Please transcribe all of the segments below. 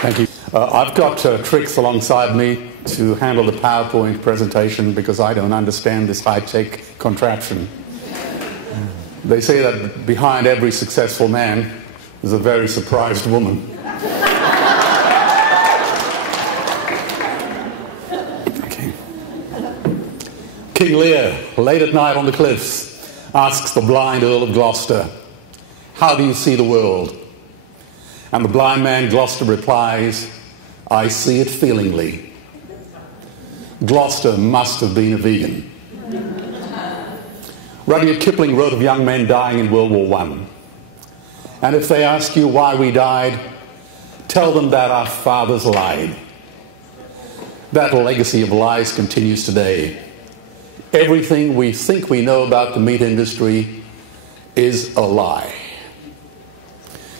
Thank you. I've got Trix alongside me to handle the PowerPoint presentation because I don't understand this high-tech contraption. They say that behind every successful man is a very surprised woman. Okay. King Lear, late at night on the cliffs, asks the blind Earl of Gloucester, "How do you see the world?" And the blind man Gloucester replies, "I see it feelingly." Gloucester must have been a vegan. Rudyard Kipling wrote of young men dying in World War I. And if they ask you why we died, tell them that our fathers lied. That legacy of lies continues today. Everything we think we know about the meat industry is a lie.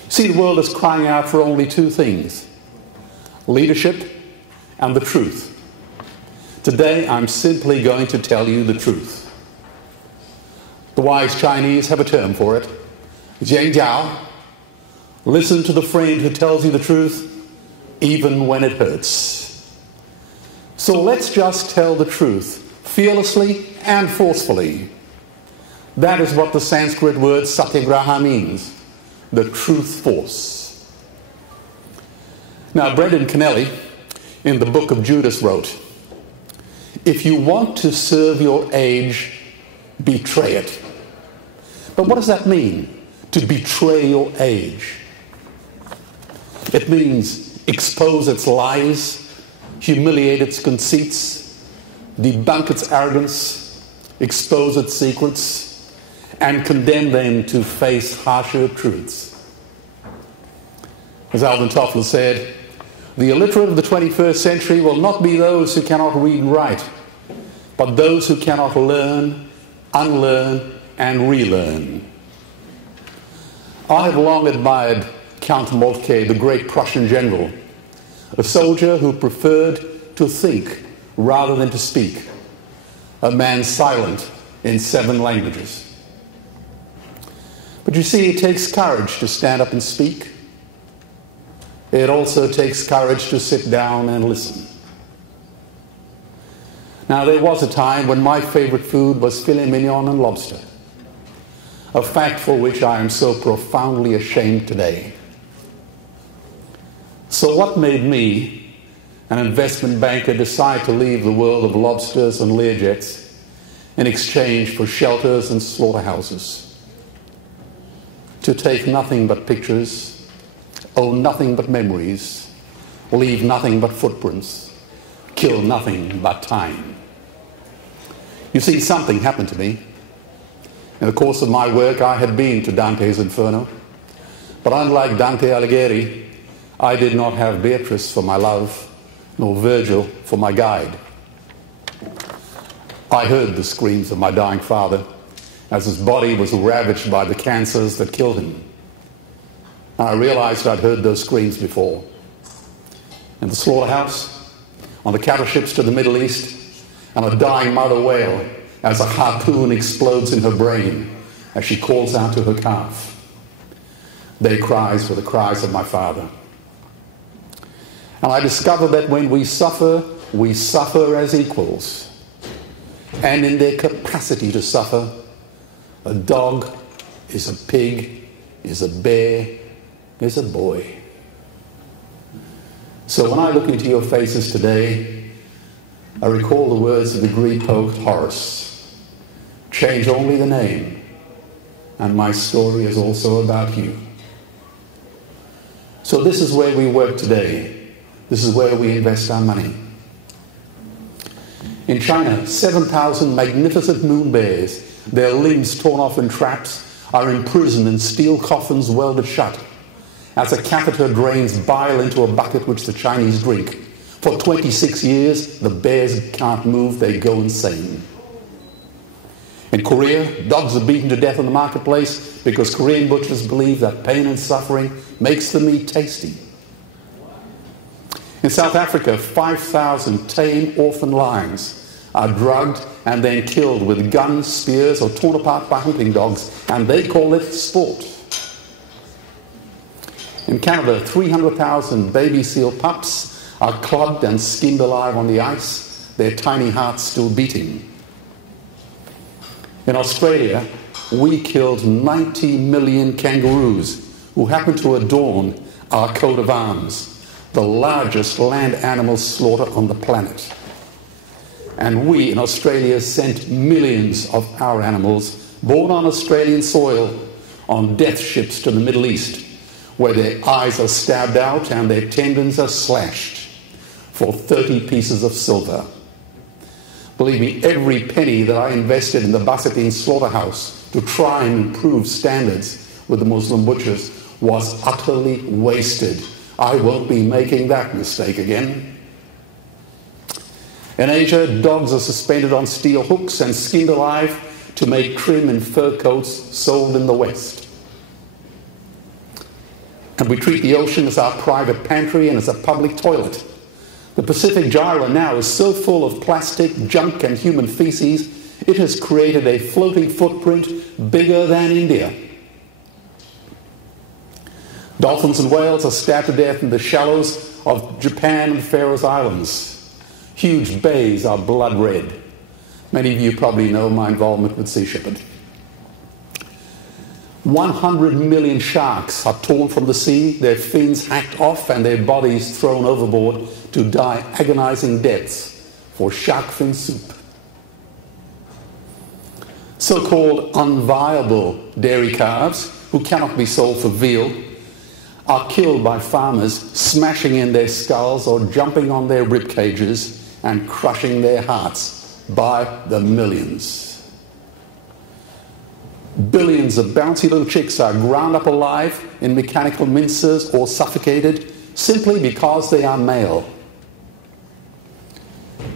See, the world is crying out for only two things: leadership and the truth. Today, I'm simply going to tell you the truth. The wise Chinese have a term for it: jiao. Listen to the friend who tells you the truth, even when it hurts. So let's just tell the truth, fearlessly and forcefully. That is what the Sanskrit word satyagraha means. The truth force. Now, Brendan Kennelly, in the Book of Judas, wrote, "If you want to serve your age, betray it." But what does that mean, to betray your age? It means expose its lies, humiliate its conceits, debunk its arrogance, expose its secrets, and condemn them to face harsher truths. As Alvin Toffler said, the illiterate of the 21st century will not be those who cannot read and write, but those who cannot learn, unlearn, and relearn. I have long admired Count Moltke, the great Prussian general, a soldier who preferred to think rather than to speak, a man silent in 7 languages. But you see, it takes courage to stand up and speak. It also takes courage to sit down and listen. Now, there was a time when my favorite food was filet mignon and lobster, a fact for which I am so profoundly ashamed today. So what made me, an investment banker, decide to leave the world of lobsters and Learjets in exchange for shelters and slaughterhouses? To take nothing but pictures, own nothing but memories, leave nothing but footprints, kill nothing but time. You see, something happened to me. In the course of my work, I had been to Dante's Inferno, but unlike Dante Alighieri, I did not have Beatrice for my love, nor Virgil for my guide. I heard the screams of my dying father as his body was ravaged by the cancers that killed him. And I realized I'd heard those screams before. In the slaughterhouse, on the cattle ships to the Middle East, and a dying mother whale as a harpoon explodes in her brain as she calls out to her calf. Their cries were the cries of my father. And I discovered that when we suffer as equals. And in their capacity to suffer, a dog is a pig, is a bear, is a boy. So when I look into your faces today, I recall the words of the Greek poet Horace: "Change only the name, and my story is also about you." So this is where we work today. This is where we invest our money. In China, 7,000 magnificent moon bears, their limbs torn off in traps, are imprisoned in steel coffins welded shut as a catheter drains bile into a bucket which the Chinese drink. For 26 years, the bears can't move, they go insane. In Korea, dogs are beaten to death in the marketplace because Korean butchers believe that pain and suffering makes the meat tasty. In South Africa, 5,000 tame orphan lions are drugged and then killed with guns, spears, or torn apart by hunting dogs, and they call it sport. In Canada, 300,000 baby seal pups are clubbed and skinned alive on the ice, their tiny hearts still beating. In Australia, we killed 90 million kangaroos who happen to adorn our coat of arms, the largest land animal slaughter on the planet. And we in Australia sent millions of our animals born on Australian soil on death ships to the Middle East, where their eyes are stabbed out and their tendons are slashed for 30 pieces of silver. Believe me, every penny that I invested in the Basatine slaughterhouse to try and improve standards with the Muslim butchers was utterly wasted. I won't be making that mistake again. In Asia, dogs are suspended on steel hooks and skinned alive to make trim and fur coats sold in the West. And we treat the ocean as our private pantry and as a public toilet. The Pacific Gyre now is so full of plastic, junk, and human feces, it has created a floating footprint bigger than India. Dolphins and whales are stabbed to death in the shallows of Japan and the Faroe Islands. Huge bays are blood red. Many of you probably know my involvement with Sea Shepherd. 100 million sharks are torn from the sea, their fins hacked off and their bodies thrown overboard to die agonizing deaths for shark fin soup. So-called unviable dairy calves, who cannot be sold for veal, are killed by farmers smashing in their skulls or jumping on their rib cages and crushing their hearts by the millions. Billions of bouncy little chicks are ground up alive in mechanical mincers or suffocated simply because they are male.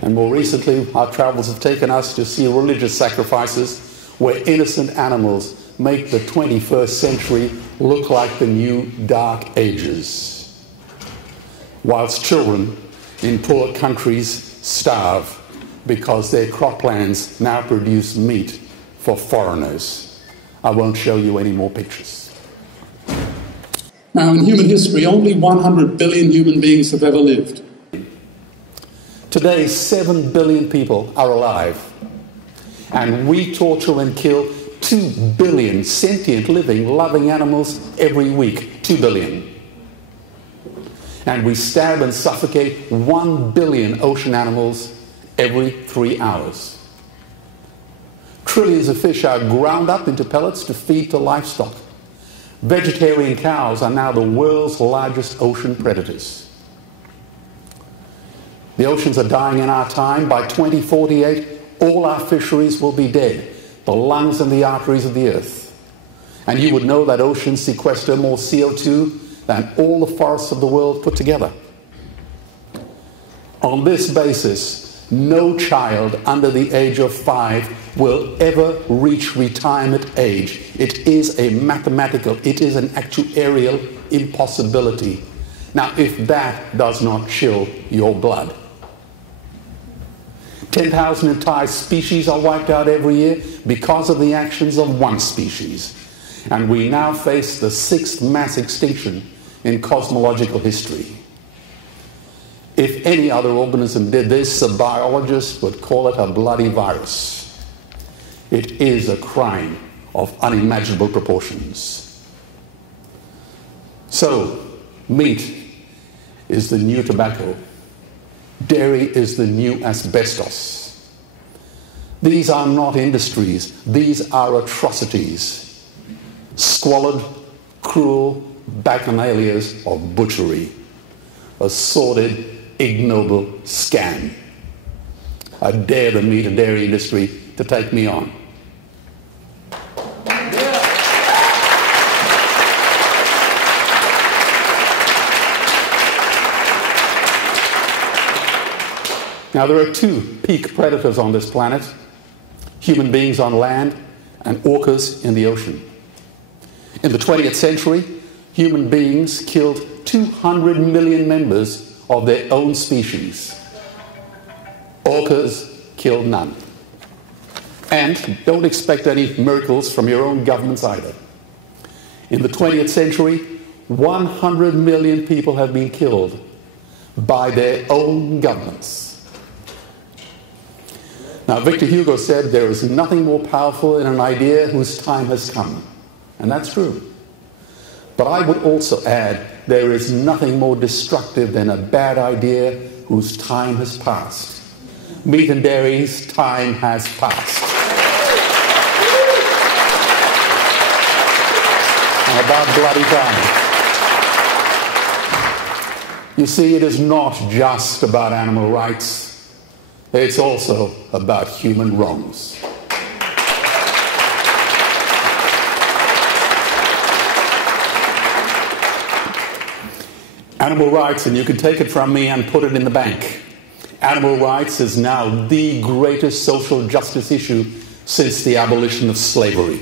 And more recently, our travels have taken us to see religious sacrifices where innocent animals make the 21st century look like the new Dark Ages, whilst children in poor countries starve because their croplands now produce meat for foreigners. I won't show you any more pictures. Now, in human history, only 100 billion human beings have ever lived. Today, 7 billion people are alive, and we torture and kill 2 billion sentient, living, loving animals every week. 2 billion. And we stab and suffocate 1 billion ocean animals every 3 hours. Trillions of fish are ground up into pellets to feed to livestock. Vegetarian cows are now the world's largest ocean predators. The oceans are dying in our time. By 2048, all our fisheries will be dead, the lungs and the arteries of the earth. And you would know that oceans sequester more CO2 than all the forests of the world put together. On this basis, no child under the age of 5 will ever reach retirement age. It is a mathematical, it is an actuarial impossibility. Now, if that does not chill your blood. 10,000 entire species are wiped out every year because of the actions of one species. And we now face the 6th mass extinction in cosmological history. If any other organism did this, a biologist would call it a bloody virus. It is a crime of unimaginable proportions. So, meat is the new tobacco. Dairy is the new asbestos. These are not industries. These are atrocities. Squalid, cruel bacchanalias of butchery. A sordid, ignoble scam. I dare the meat and dairy industry to take me on. Now, there are 2 peak predators on this planet: human beings on land and orcas in the ocean. In the 20th century, human beings killed 200 million members of their own species. Orcas killed none. And don't expect any miracles from your own governments either. In the 20th century, 100 million people have been killed by their own governments. Now, Victor Hugo said there is nothing more powerful in an idea whose time has come. And that's true. But I would also add, there is nothing more destructive than a bad idea whose time has passed. Meat and dairy's time has passed. And about bloody time. You see, it is not just about animal rights. It's also about human wrongs. Animal rights, and you can take it from me and put it in the bank. Animal rights is now the greatest social justice issue since the abolition of slavery.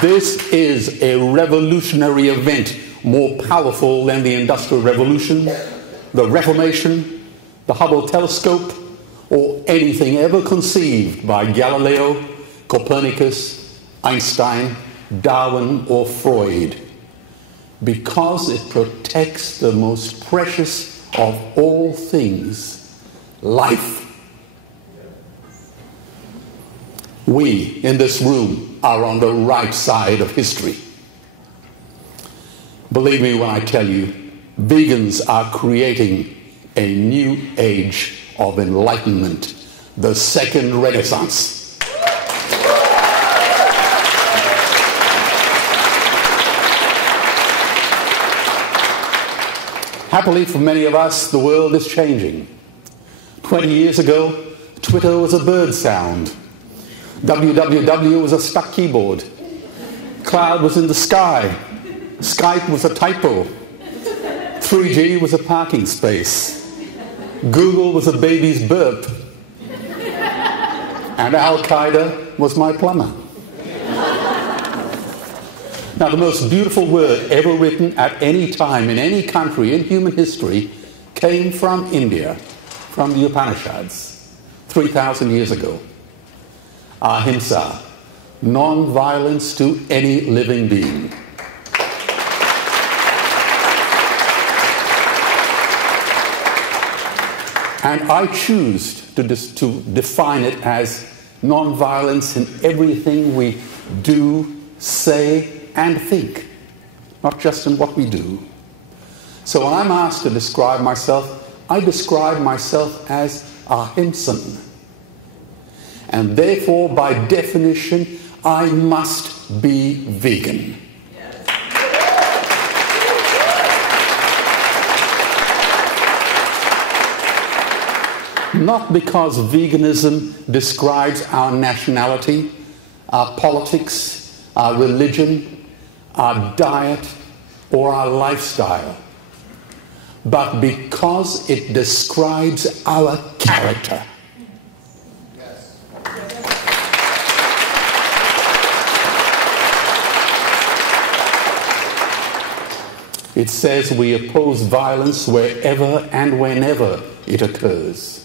This is a revolutionary event more powerful than the Industrial Revolution, the Reformation, the Hubble telescope, or anything ever conceived by Galileo, Copernicus, Einstein, Darwin, or Freud, because it protects the most precious of all things, life. We in this room are on the right side of history. Believe me when I tell you, vegans are creating a new age of enlightenment, the second Renaissance. Happily for many of us, the world is changing. 20 years ago, Twitter was a bird sound. www was a stuck keyboard. Cloud was in the sky. Skype was a typo. 3G was a parking space. Google was a baby's burp. And Al-Qaeda was my plumber. Now, the most beautiful word ever written at any time in any country in human history came from India, from the Upanishads, 3,000 years ago. Ahimsa, non-violence to any living being. And I choose to define it as non-violence in everything we do, say, and think, not just in what we do. So when I'm asked to describe myself, I describe myself as ahimsan. And therefore, by definition, I must be vegan. Not because veganism describes our nationality, our politics, our religion, our diet, or our lifestyle, but because it describes our character. It says we oppose violence wherever and whenever it occurs.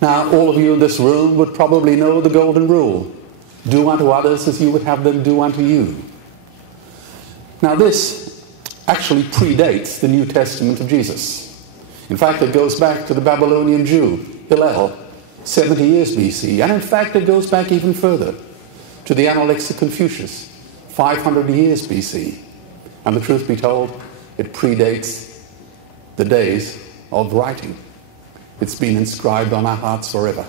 Now, all of you in this room would probably know the golden rule. Do unto others as you would have them do unto you. Now, this actually predates the New Testament of Jesus. In fact, it goes back to the Babylonian Jew, Hillel, 70 years BC. And in fact, it goes back even further to the Analects of Confucius, 500 years BC. And the truth be told, it predates the days of writing. It's been inscribed on our hearts forever.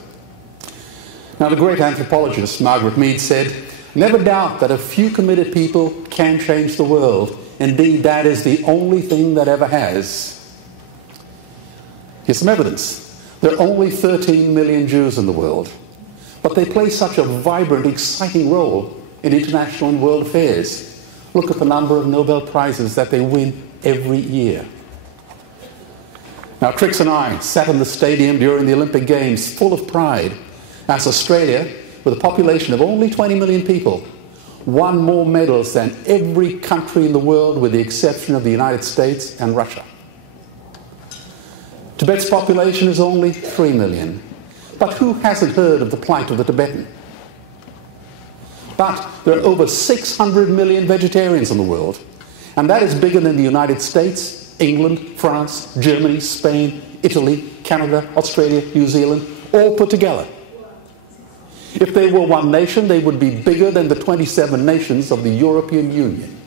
Now, the great anthropologist Margaret Mead said, "Never doubt that a few committed people can change the world. Indeed, that is the only thing that ever has." Here's some evidence. There are only 13 million Jews in the world, but they play such a vibrant, exciting role in international and world affairs. Look at the number of Nobel Prizes that they win every year. Now, Trix and I sat in the stadium during the Olympic Games full of pride as Australia, with a population of only 20 million people, won more medals than every country in the world with the exception of the United States and Russia. Tibet's population is only 3 million. But who hasn't heard of the plight of the Tibetan? But there are over 600 million vegetarians in the world, and that is bigger than the United States, England, France, Germany, Spain, Italy, Canada, Australia, New Zealand, all put together. If they were one nation, they would be bigger than the 27 nations of the European Union.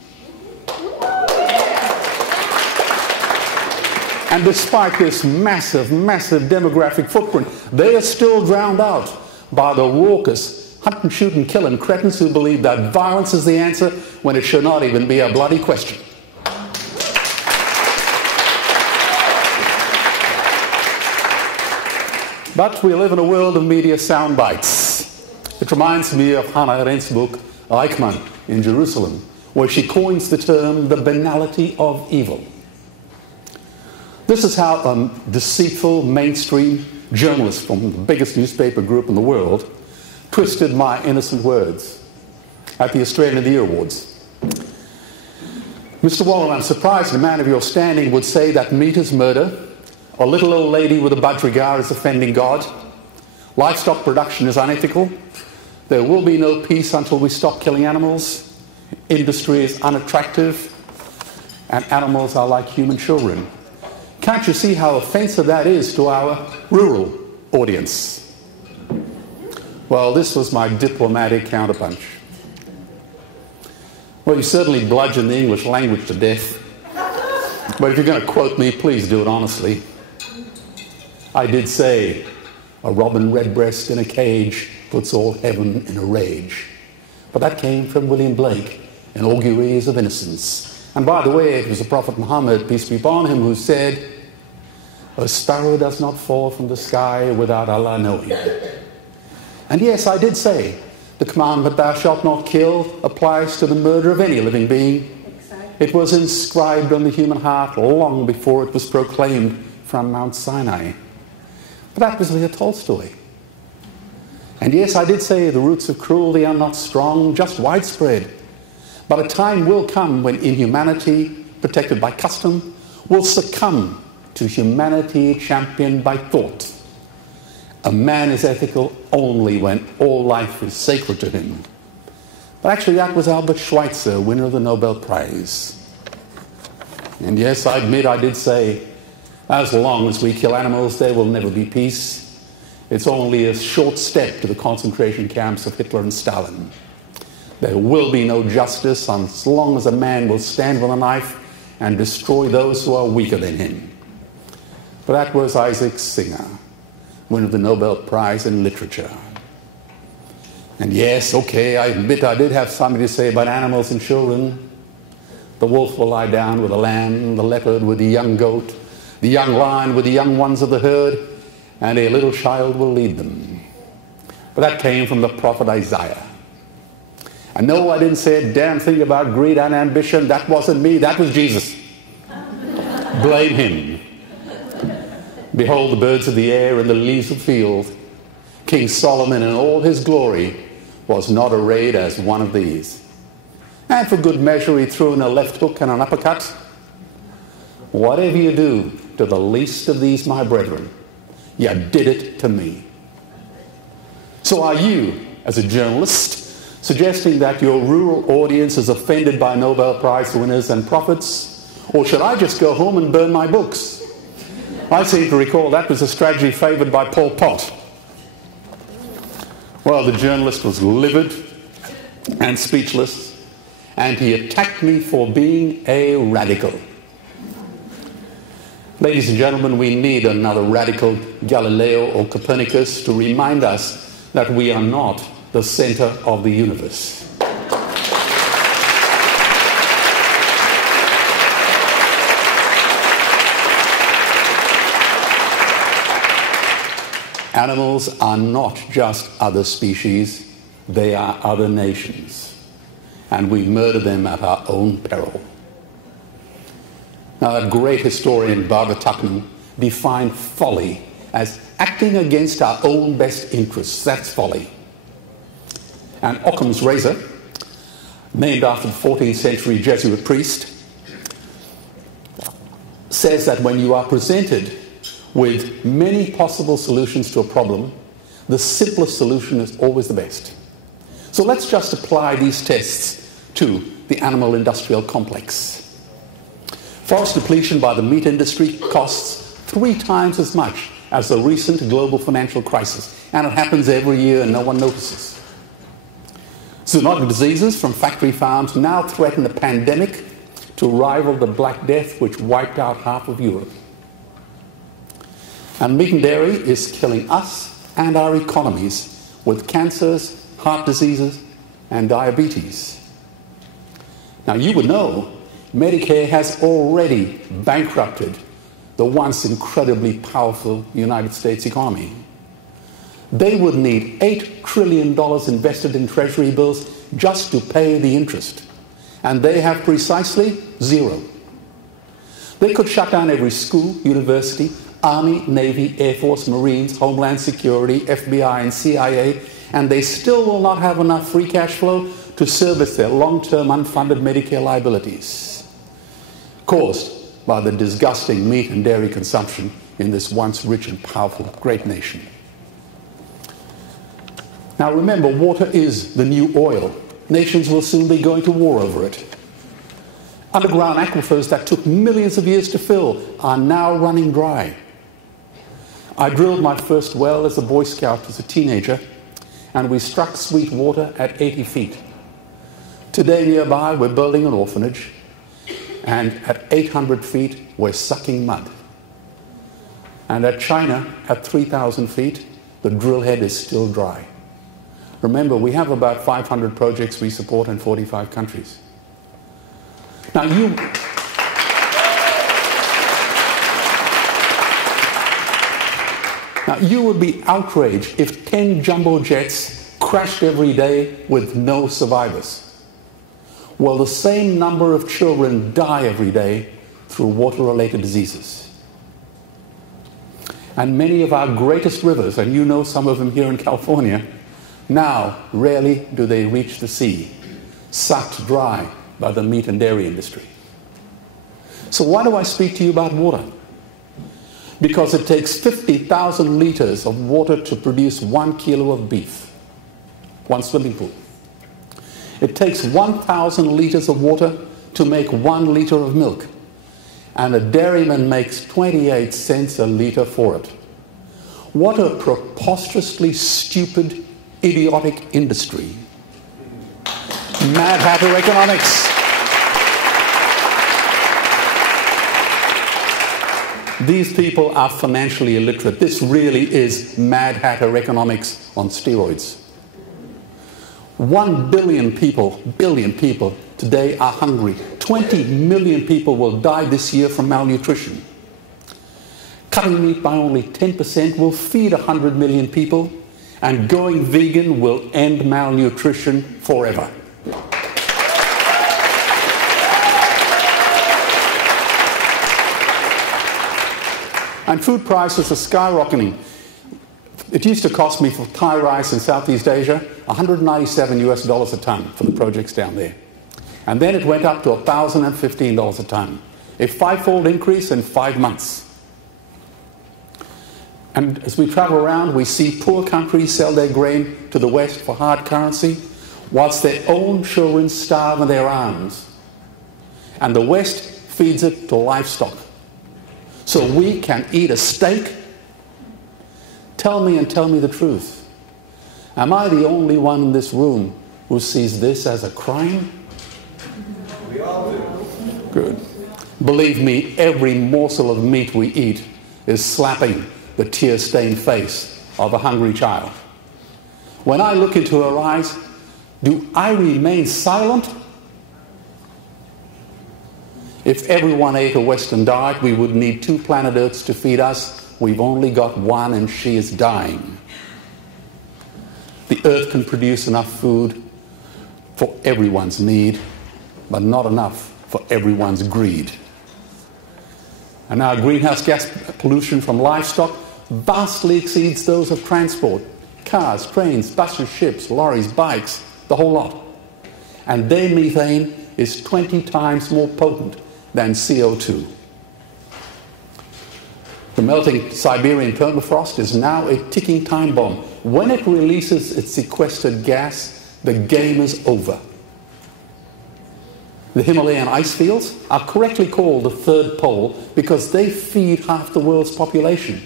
And despite this massive, massive demographic footprint, they are still drowned out by the raucous hunt and shoot and kill and cretins who believe that violence is the answer when it should not even be a bloody question. But we live in a world of media sound bites. It reminds me of Hannah Arendt's book, Eichmann in Jerusalem, where she coins the term the banality of evil. This is how a deceitful mainstream journalist from the biggest newspaper group in the world twisted my innocent words at the Australian of the Year Awards. Mr. Wollen, I'm surprised a man of your standing would say that meat is murder, a little old lady with a budgerigar is offending God, livestock production is unethical, there will be no peace until we stop killing animals, industry is unattractive, and animals are like human children. Can't you see how offensive that is to our rural audience? Well, this was my diplomatic counterpunch. Well, you certainly bludgeoned the English language to death. But if you're going to quote me, please do it honestly. I did say, a robin redbreast in a cage puts all heaven in a rage. But that came from William Blake in Auguries of Innocence. And by the way, it was the Prophet Muhammad, peace be upon him, who said, a sparrow does not fall from the sky without Allah knowing. And yes, I did say, the commandment, thou shalt not kill, applies to the murder of any living being. It was inscribed on the human heart long before it was proclaimed from Mount Sinai. But that was Leo Tolstoy. And yes, I did say the roots of cruelty are not strong, just widespread. But a time will come when inhumanity, protected by custom, will succumb to humanity championed by thought. A man is ethical only when all life is sacred to him. But actually that was Albert Schweitzer, winner of the Nobel Prize. And yes, I admit I did say, as long as we kill animals, there will never be peace. It's only a short step to the concentration camps of Hitler and Stalin. There will be no justice as long as a man will stand with a knife and destroy those who are weaker than him. But that was Isaac Singer, winner of the Nobel Prize in Literature. And yes, okay, I admit I did have something to say about animals and children. The wolf will lie down with the lamb, the leopard with the young goat, the young lion with the young ones of the herd, and a little child will lead them. But that came from the prophet Isaiah. And no, I didn't say a damn thing about greed and ambition. That wasn't me, that was Jesus. Blame him. Behold the birds of the air and the leaves of the field. King Solomon in all his glory was not arrayed as one of these. And for good measure he threw in a left hook and an uppercut. Whatever you do to the least of these my brethren, you did it to me. So are you, as a journalist, suggesting that your rural audience is offended by Nobel Prize winners and prophets? Or should I just go home and burn my books? I seem to recall that was a strategy favoured by Pol Pot. Well, the journalist was livid and speechless, and he attacked me for being a radical. Ladies and gentlemen, we need another radical Galileo or Copernicus to remind us that we are not the centre of the universe. Animals are not just other species, they are other nations. And we murder them at our own peril. Now, that great historian, Barbara Tuchman, defined folly as acting against our own best interests. That's folly. And Occam's razor named after the 14th century Jesuit priest, says that when you are presented with many possible solutions to a problem, the simplest solution is always the best. So let's just apply these tests to the animal industrial complex. Forest depletion by the meat industry costs 3 times as much as the recent global financial crisis, and it happens every year and no one notices. Zoonotic diseases from factory farms now threaten a pandemic to rival the Black Death, which wiped out half of Europe. And meat and dairy is killing us and our economies with cancers, heart diseases, and diabetes. Now, you would know Medicare has already bankrupted the once incredibly powerful United States economy. They would need $8 trillion invested in treasury bills just to pay the interest. And they have precisely 0. They could shut down every school, university, Army, Navy, Air Force, Marines, Homeland Security, FBI, and CIA, and they still will not have enough free cash flow to service their long-term unfunded Medicare liabilities, caused by the disgusting meat and dairy consumption in this once rich and powerful great nation. Now remember, water is the new oil. Nations will soon be going to war over it. Underground aquifers that took millions of years to fill are now running dry. I drilled my first well as a Boy Scout as a teenager, and we struck sweet water at 80 feet. Today nearby we're building an orphanage, and at 800 feet we're sucking mud. And at China, at 3,000 feet, the drill head is still dry. Remember, we have about 500 projects we support in 45 countries. Now you would be outraged if 10 jumbo jets crashed every day with no survivors. Well, the same number of children die every day through water-related diseases. And many of our greatest rivers, and you know some of them here in California, now rarely do they reach the sea, sucked dry by the meat and dairy industry. So why do I speak to you about water? Because it takes 50,000 liters of water to produce 1 kilo of beef, 1 swimming pool. It takes 1,000 liters of water to make 1 liter of milk, and a dairyman makes 28 cents a liter for it. What a preposterously stupid, idiotic industry. Mad Hatter economics. These people are financially illiterate. This really is Mad Hatter economics on steroids. 1 billion people today are hungry. 20 million people will die this year from malnutrition. Cutting meat by only 10% will feed 100 million people, and going vegan will end malnutrition forever. And food prices are skyrocketing. It used to cost me for Thai rice in Southeast Asia $197 a ton for the projects down there. And then it went up to $1,015 a ton. A 5-fold increase in 5 months. And as we travel around, we see poor countries sell their grain to the West for hard currency, whilst their own children starve in their arms. And the West feeds it to livestock. So we can eat a steak? Tell me the truth. Am I the only one in this room who sees this as a crime? We all do. Good. Believe me, every morsel of meat we eat is slapping the tear-stained face of a hungry child. When I look into her eyes, do I remain silent? If everyone ate a Western diet, we would need 2 planet Earths to feed us. We've only got 1, and she is dying. The Earth can produce enough food for everyone's need, but not enough for everyone's greed. And our greenhouse gas pollution from livestock vastly exceeds those of transport. Cars, trains, buses, ships, lorries, bikes, the whole lot. and their methane is 20 times more potent than CO2. The melting Siberian permafrost is now a ticking time bomb. When it releases its sequestered gas, the game is over. The Himalayan ice fields are correctly called the third pole because they feed half the world's population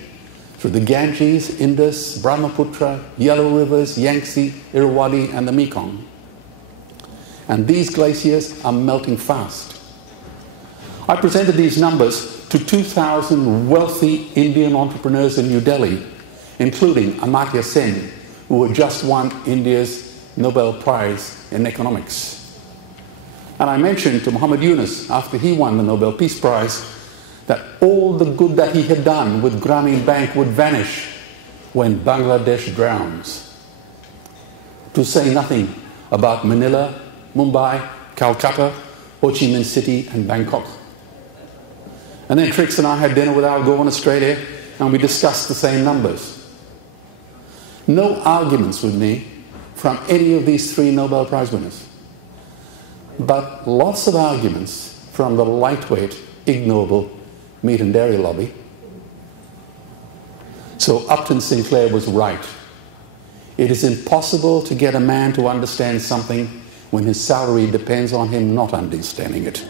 through the Ganges, Indus, Brahmaputra, Yellow Rivers, Yangtze, Irrawaddy, and the Mekong. And these glaciers are melting fast. I presented these numbers to 2,000 wealthy Indian entrepreneurs in New Delhi, including Amartya Sen, who had just won India's Nobel Prize in economics. And I mentioned to Muhammad Yunus, after he won the Nobel Peace Prize, that all the good that he had done with Grameen Bank would vanish when Bangladesh drowns. To say nothing about Manila, Mumbai, Calcutta, Ho Chi Minh City, and Bangkok. And then Trix and I had dinner with Al Gore in Australia, and we discussed the same numbers. No arguments with me from any of these three Nobel Prize winners, but lots of arguments from the lightweight, ignoble meat and dairy lobby. So Upton Sinclair was right. It is impossible to get a man to understand something when his salary depends on him not understanding it.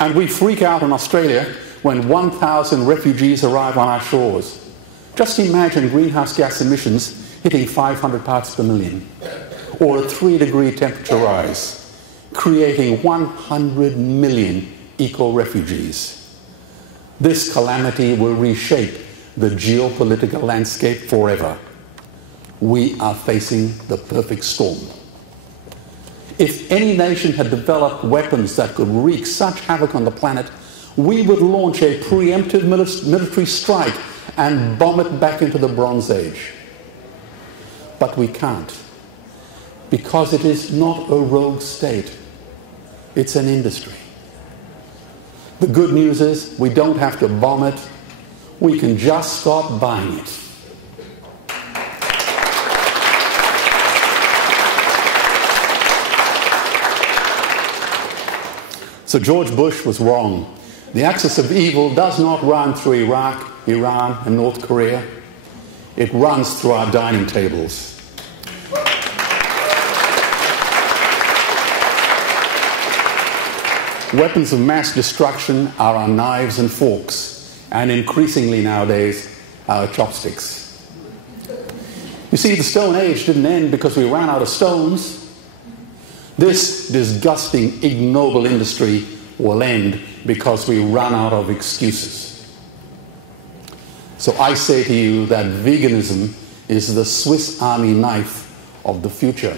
And we freak out in Australia when 1,000 refugees arrive on our shores. Just imagine greenhouse gas emissions hitting 500 parts per million, or a 3-degree temperature rise, creating 100 million eco-refugees. This calamity will reshape the geopolitical landscape forever. We are facing the perfect storm. If any nation had developed weapons that could wreak such havoc on the planet, we would launch a preemptive military strike and bomb it back into the Bronze Age. But we can't, because it is not a rogue state. It's an industry. The good news is we don't have to bomb it. We can just stop buying it. So George Bush was wrong. The axis of evil does not run through Iraq, Iran, and North Korea. It runs through our dining tables. Weapons of mass destruction are our knives and forks, and increasingly nowadays, our chopsticks. You see, the Stone Age didn't end because we ran out of stones. This disgusting, ignoble industry will end because we run out of excuses. So I say to you that veganism is the Swiss Army knife of the future.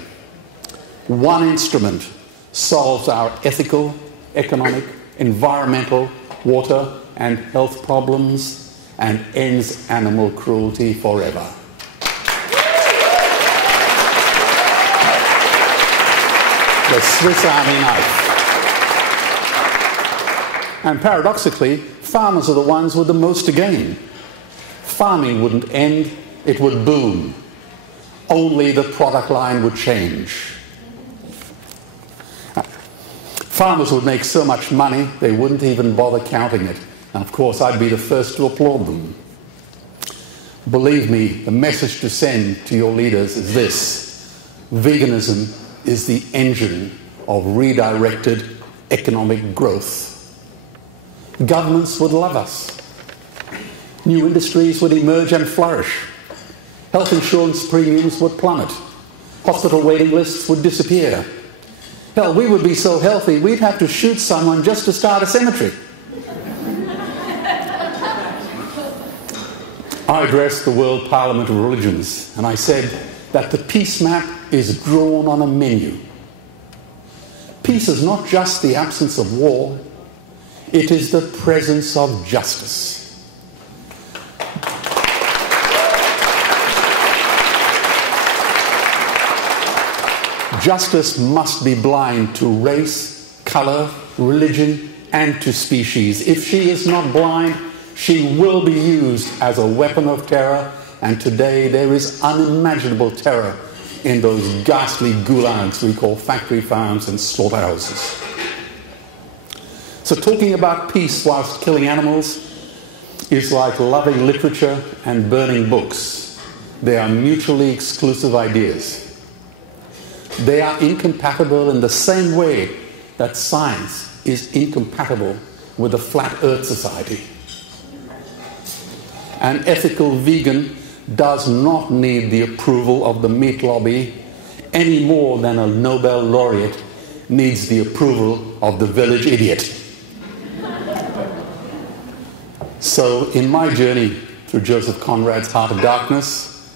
One instrument solves our ethical, economic, environmental, water, and health problems and ends animal cruelty forever. The Swiss Army knife. And paradoxically, farmers are the ones with the most to gain. Farming wouldn't end, it would boom. Only the product line would change. Farmers would make so much money, they wouldn't even bother counting it. And of course, I'd be the first to applaud them. Believe me, the message to send to your leaders is this: veganism is the engine of redirected economic growth. Governments would love us. New industries would emerge and flourish. Health insurance premiums would plummet. Hospital waiting lists would disappear. Hell, we would be so healthy we'd have to shoot someone just to start a cemetery. I addressed the World Parliament of Religions, and I said that the peace map is drawn on a menu. Peace is not just the absence of war, it is the presence of justice. Justice must be blind to race, color, religion, and to species. If she is not blind, she will be used as a weapon of terror And today there is unimaginable terror in those ghastly gulags we call factory farms and slaughterhouses. So talking about peace whilst killing animals is like loving literature and burning books. They are mutually exclusive ideas. They are incompatible in the same way that science is incompatible with a flat earth society. An ethical vegan does not need the approval of the meat lobby any more than a Nobel laureate needs the approval of the village idiot. So in my journey through Joseph Conrad's Heart of Darkness,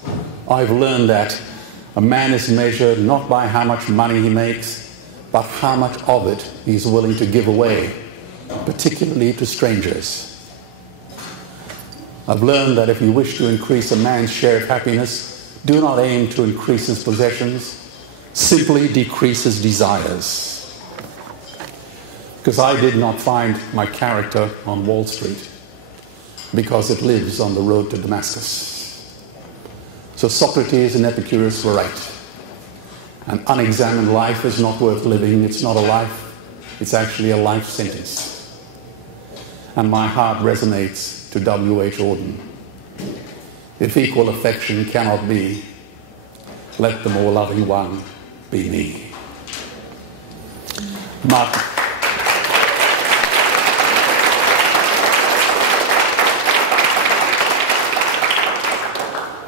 I've learned that a man is measured not by how much money he makes, but how much of it he's willing to give away, particularly to strangers. I've learned that if you wish to increase a man's share of happiness, do not aim to increase his possessions, simply decrease his desires. Because I did not find my character on Wall Street, because it lives on the road to Damascus. So Socrates and Epicurus were right. An unexamined life is not worth living. It's not a life. It's actually a life sentence. And my heart resonates to W.H. Auden. If equal affection cannot be, let the more loving one be me.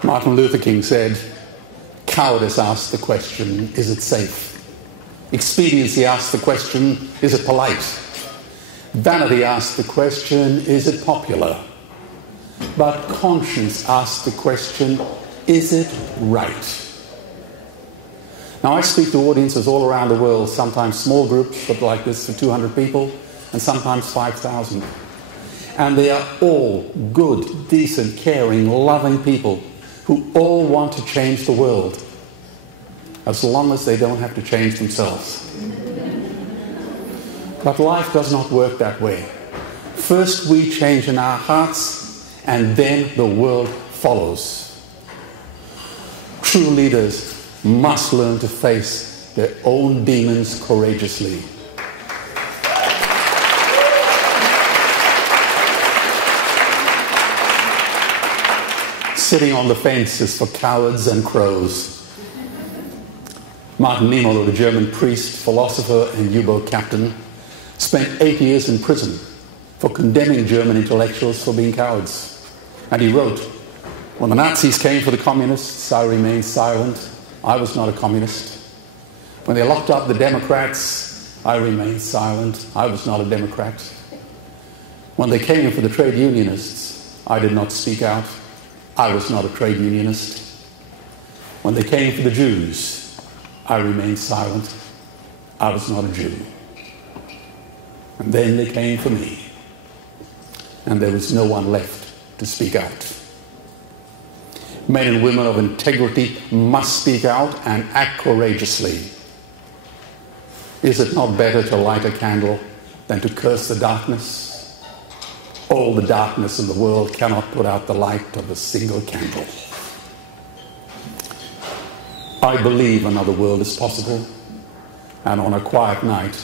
Martin Luther King said, cowardice asks the question, is it safe? Expediency asks the question, is it polite? Vanity asks the question, is it popular? But conscience asks the question, is it right? Now I speak to audiences all around the world, sometimes small groups, but like this for 200 people, and sometimes 5,000. And they are all good, decent, caring, loving people who all want to change the world, as long as they don't have to change themselves. But life does not work that way. First we change in our hearts, and then the world follows. True leaders must learn to face their own demons courageously. Sitting on the fence is for cowards and crows. Martin Niemöller, the German priest, philosopher, and U-boat captain, spent 8 years in prison for condemning German intellectuals for being cowards. And he wrote, when the Nazis came for the communists, I remained silent. I was not a communist. When they locked up the Democrats, I remained silent. I was not a Democrat. When they came for the trade unionists, I did not speak out. I was not a trade unionist. When they came for the Jews, I remained silent. I was not a Jew. And then they came for me, and there was no one left to speak out. Men and women of integrity must speak out and act courageously. Is it not better to light a candle than to curse the darkness? All the darkness in the world cannot put out the light of a single candle. I believe another world is possible, and on a quiet night,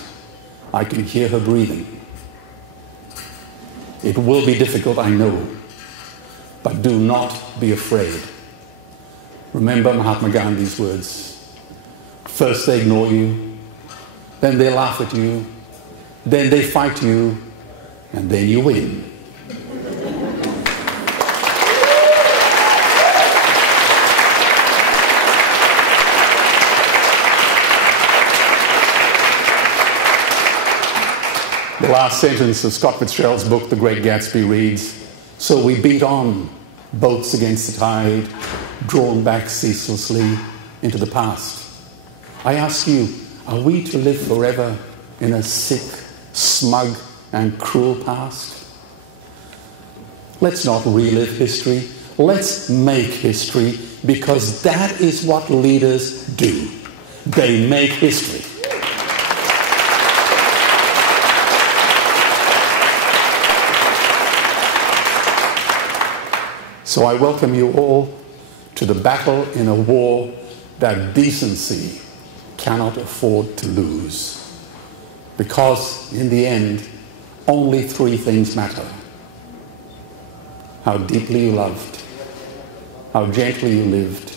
I can hear her breathing. It will be difficult, I know, but do not be afraid. Remember Mahatma Gandhi's words. First they ignore you, then they laugh at you, then they fight you, and then you win. The last sentence of Scott Fitzgerald's book, The Great Gatsby, reads, so we beat on, boats against the tide, drawn back ceaselessly into the past. I ask you, are we to live forever in a sick, smug, and cruel past? Let's not relive history. Let's make history, because that is what leaders do. They make history. So I welcome you all to the battle in a war that decency cannot afford to lose. Because in the end, only three things matter: how deeply you loved, how gently you lived,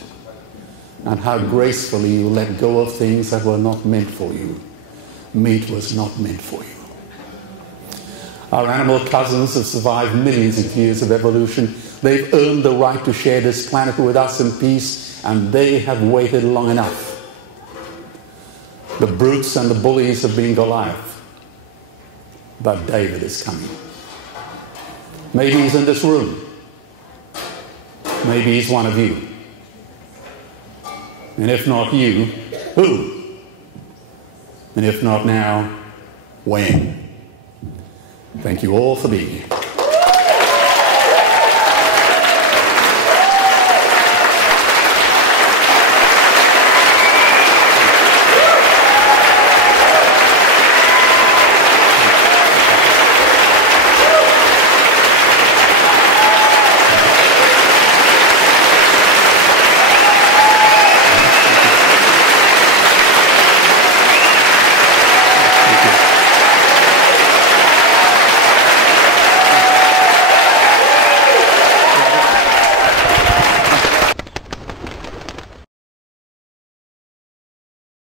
and how gracefully you let go of things that were not meant for you. Meat was not meant for you. Our animal cousins have survived millions of years of evolution. They've earned the right to share this planet with us in peace, and they have waited long enough. The brutes and the bullies have been Goliath, but David is coming. Maybe he's in this room. Maybe he's one of you. And if not you, who? And if not now, when? Thank you all for being here.